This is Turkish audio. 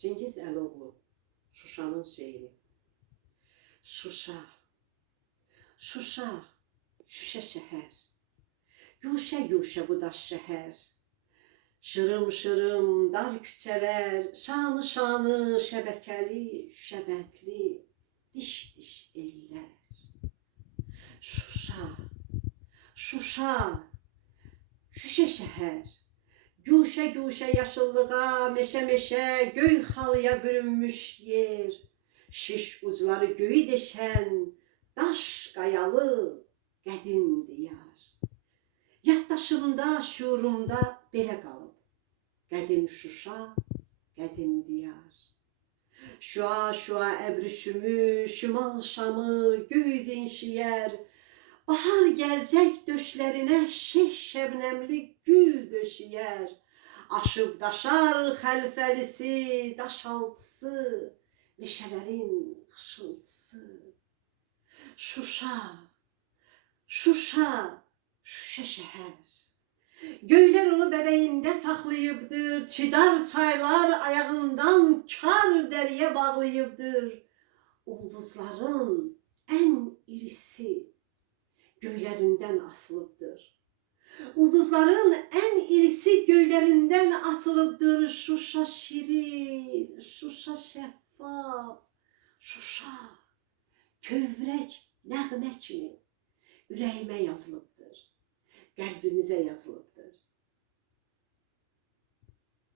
Cengiz Əloğlu, Şuşanın şeiri. Şuşa, Şuşa, şüşə şəhər. Yuşə-yuşə bu daş şəhər. Şırım-şırım dar küçələr, şanı-şanı şəbəkəli, şəbəndli, diş-diş ellər. Şuşa, Şuşa, şüşə şəhər. Guşə-guşə yaşıllığa, meşə-meşə, göy xalıya bürünmüş yer. Şiş ucları göyü deşən, daş qayalı, qədim diyar. Yaddaşımda, şuurumda belə qalıb. Qədim Şuşa, qədim diyar. Şua şua əbrüşümü, şimal şamı, göy dinşiyər. Bahar gəlcək döşlərinə şeş şəbnəmli gül döşüyər. Aşıb daşar xəlfəlisi, daşaltısı, meşələrin xışıltısı. Şuşa, Şuşa, Şuşa şəhər. Göylər onu bəbəyində saxlayıbdır, çidar çaylar ayağından kar dəriyə bağlayıbdır. Ulduzların ən irisi göylərindən asılıbdır. Ulduzların ən irisi göylərindən asılıbdır. Şuşa şirin, Şuşa şəffaf, Şuşa kövrək nəğmə kimi ürəyimə yazılıbdır. Qəlbimizə yazılıbdır.